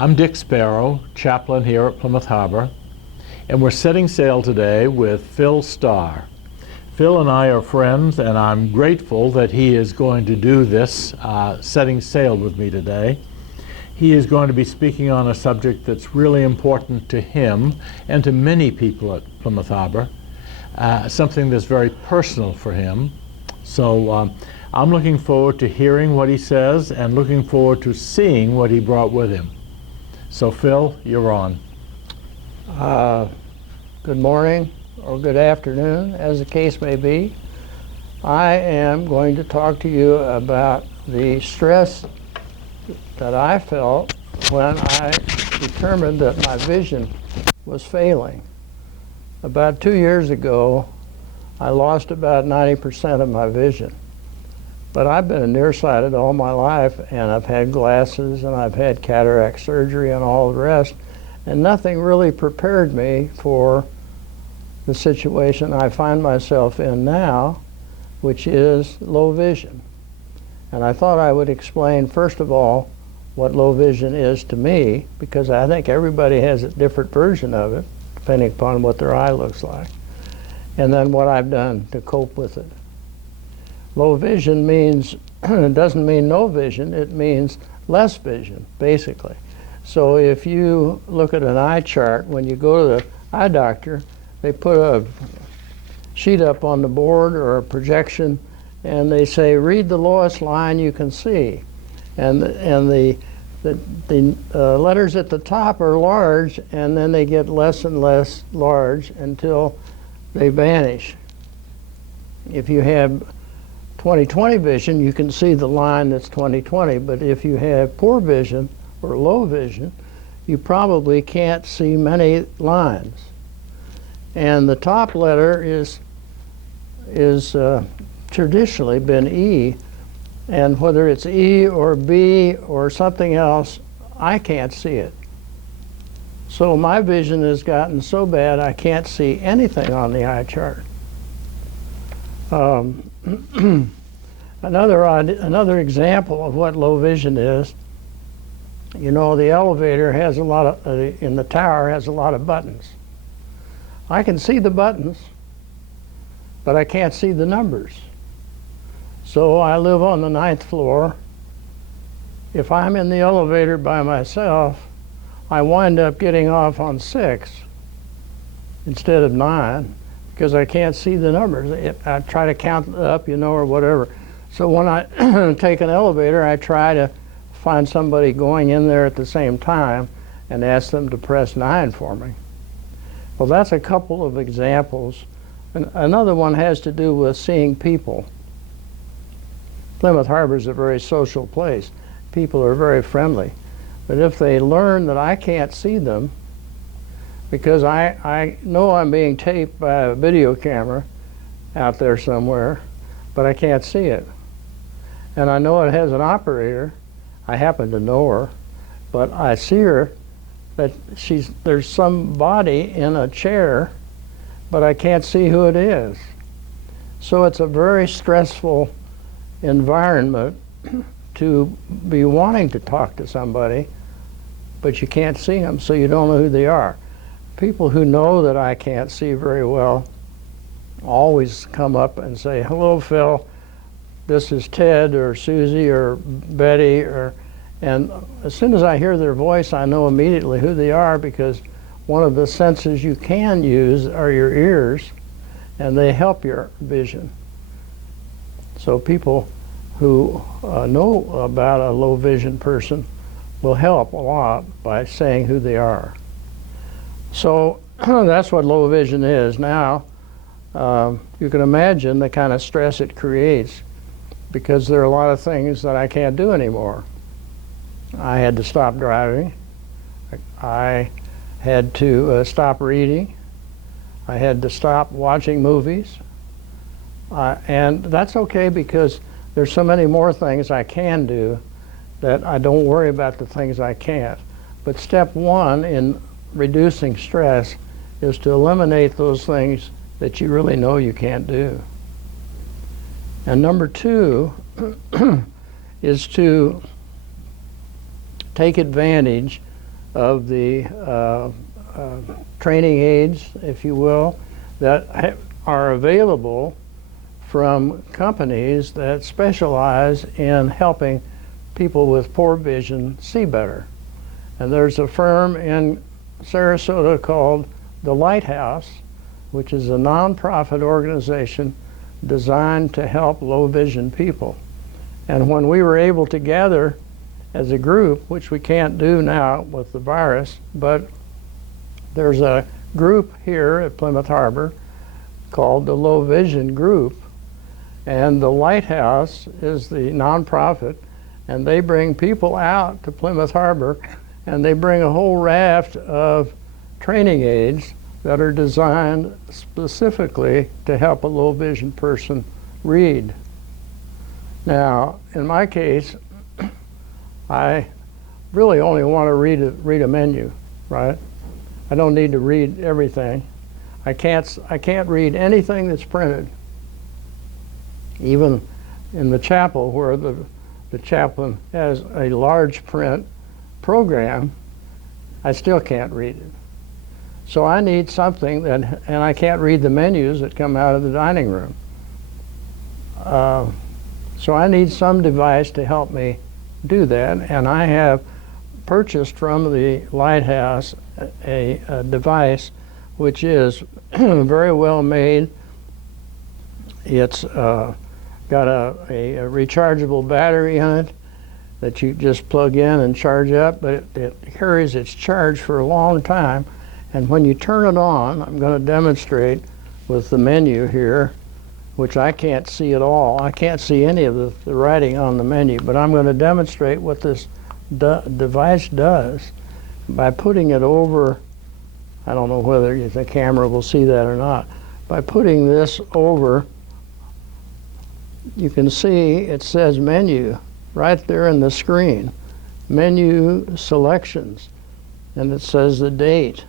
I'm Dick Sparrow, chaplain here at Plymouth Harbor, and we're setting sail today with Phil Starr. Phil and I are friends, and I'm grateful that he is going to do this setting sail with me today. He is going to be speaking on a subject that's really important to him and to many people at Plymouth Harbor, something that's very personal for him. So I'm looking forward to hearing what he says and looking forward to seeing what he brought with him. So Phil, you're on. Good morning or good afternoon, as the case may be. I am going to talk to you about the stress that I felt when I determined that my vision was failing. About 2 years ago, I lost about 90% of my vision. But I've been nearsighted all my life, and I've had glasses, and I've had cataract surgery and all the rest, and nothing really prepared me for the situation I find myself in now, which is low vision. And I thought I would explain, first of all, what low vision is to me, because I think everybody has a different version of it, depending upon what their eye looks like, and then what I've done to cope with it. Low vision means, it doesn't mean no vision, it means less vision, basically. So if you look at an eye chart, when you go to the eye doctor, they put a sheet up on the board or a projection, and they say, read the lowest line you can see. And the letters at the top are large, and then they get less and less large until they vanish. If you have 20/20 vision, you can see the line that's 20/20, but if you have poor vision or low vision, you probably can't see many lines. And the top letter is traditionally been E, and whether it's E or B or something else, I can't see it. So my vision has gotten so bad I can't see anything on the eye chart. Another example of what low vision is, you know, the elevator has a lot of, in the tower has a lot of buttons. I can see the buttons, but I can't see the numbers. So I live on the 9th floor. If I'm in the elevator by myself, I wind up getting off on 6 instead of 9 because I can't see the numbers. I try to count up, you know, or whatever. So when I take an elevator, I try to find somebody going in there at the same time and ask them to press 9 for me. Well, that's a couple of examples. And another one has to do with seeing people. Plymouth Harbor is a very social place. People are very friendly. But if they learn that I can't see them, because I know I'm being taped by a video camera out there somewhere, but I can't see it. And I know it has an operator. I happen to know her, but I see her that there's somebody in a chair, but I can't see who it is. So it's a very stressful environment to be wanting to talk to somebody, but you can't see them, so you don't know who they are. People who know that I can't see very well always come up and say, hello, Phil, this is Ted or Susie or Betty, and as soon as I hear their voice, I know immediately who they are, because one of the senses you can use are your ears, and they help your vision. So people who know about a low vision person will help a lot by saying who they are. So that's what low vision is. Now, you can imagine the kind of stress it creates, because there are a lot of things that I can't do anymore. I had to stop driving. I had to stop reading. I had to stop watching movies. And that's okay, because there's so many more things I can do that I don't worry about the things I can't. But step one in reducing stress is to eliminate those things that you really know you can't do. And number two is to take advantage of the training aids, if you will, that are available from companies that specialize in helping people with poor vision see better. And there's a firm in Sarasota called the Lighthouse, which is a nonprofit organization designed to help low vision people. And when we were able to gather as a group, which we can't do now with the virus, but there's a group here at Plymouth Harbor called the Low Vision Group, and the Lighthouse is the nonprofit, and they bring people out to Plymouth Harbor, and they bring a whole raft of training aids that are designed specifically to help a low vision person read. Now, in my case, I really only want to read a menu, right? I don't need to read everything. I can't read anything that's printed. Even in the chapel, where the chaplain has a large print program, I still can't read it. So I need something that, and I can't read the menus that come out of the dining room. So I need some device to help me do that, and I have purchased from the Lighthouse a device which is very well made. It's got a rechargeable battery in it that you just plug in and charge up, but it carries its charge for a long time. And when you turn it on, I'm going to demonstrate with the menu here, which I can't see at all. I can't see any of the writing on the menu, but I'm going to demonstrate what this device does by putting it over. I don't know whether the camera will see that or not. By putting this over, you can see it says menu right there in the screen. Menu selections, and it says the date.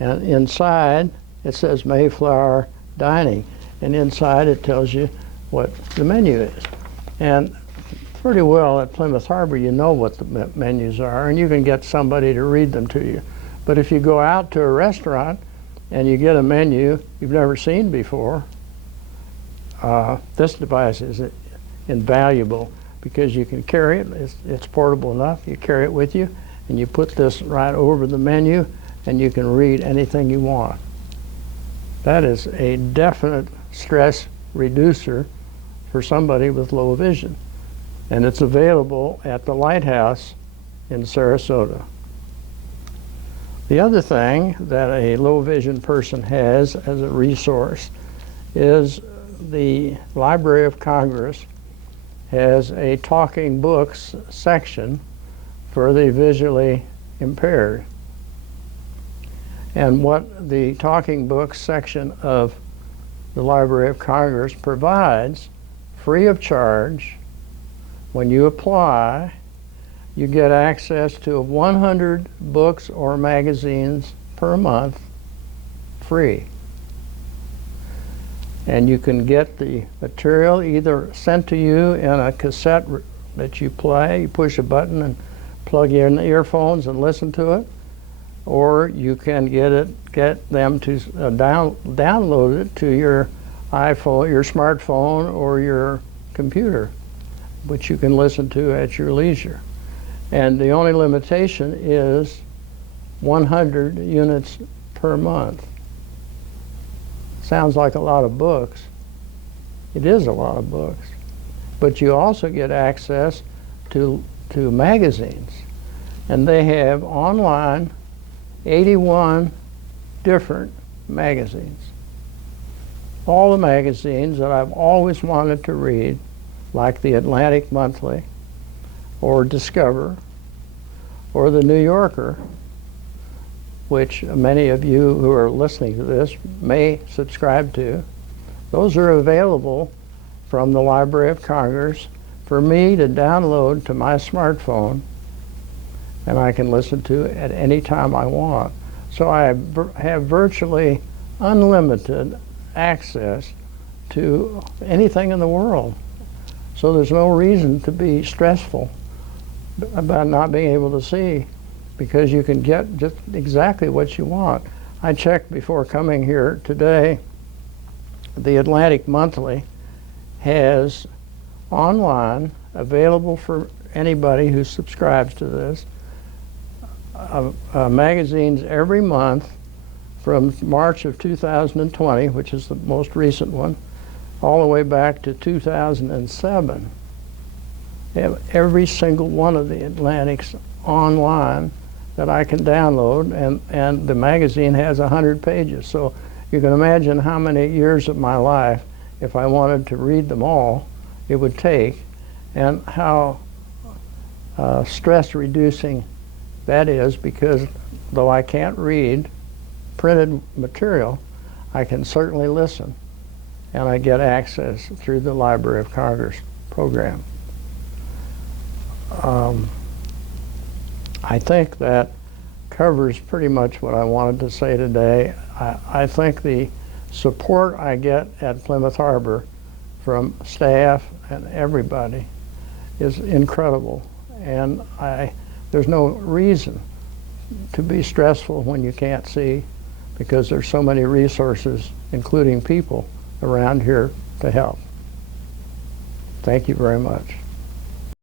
And inside it says Mayflower Dining, and inside it tells you what the menu is. And pretty well at Plymouth Harbor you know what the menus are, and you can get somebody to read them to you. But if you go out to a restaurant and you get a menu you've never seen before, this device is invaluable, because you can carry it. It's portable enough. You carry it with you, and you put this right over the menu, and you can read anything you want. That is a definite stress reducer for somebody with low vision. And it's available at the Lighthouse in Sarasota. The other thing that a low vision person has as a resource is the Library of Congress has a talking books section for the visually impaired. And what the talking books section of the Library of Congress provides, free of charge, when you apply, you get access to 100 books or magazines per month, free. And you can get the material either sent to you in a cassette that you play. You push a button and plug in the earphones and listen to it, or you can get them to download it to your iPhone, your smartphone, or your computer, which you can listen to at your leisure. And the only limitation is 100 units per month. Sounds like a lot of books. It is a lot of books. But you also get access to magazines. And they have online 81 different magazines. All the magazines that I've always wanted to read, like the Atlantic Monthly, or Discover, or the New Yorker, which many of you who are listening to this may subscribe to. Those are available from the Library of Congress for me to download to my smartphone, and I can listen to it at any time I want. So I have virtually unlimited access to anything in the world. So there's no reason to be stressful about not being able to see. because you can get just exactly what you want. I checked before coming here today. The Atlantic Monthly has online, available for anybody who subscribes to this, magazines every month from March of 2020, which is the most recent one, all the way back to 2007. They have every single one of the Atlantics online that I can download, and the magazine has 100 pages. So you can imagine how many years of my life, if I wanted to read them all, it would take, and how stress reducing that is, because though I can't read printed material, I can certainly listen, and I get access through the Library of Congress program. I think that covers pretty much what I wanted to say today. I think the support I get at Plymouth Harbor from staff and everybody is incredible, and there's no reason to be stressful when you can't see, because there's so many resources, including people, around here to help. Thank you very much.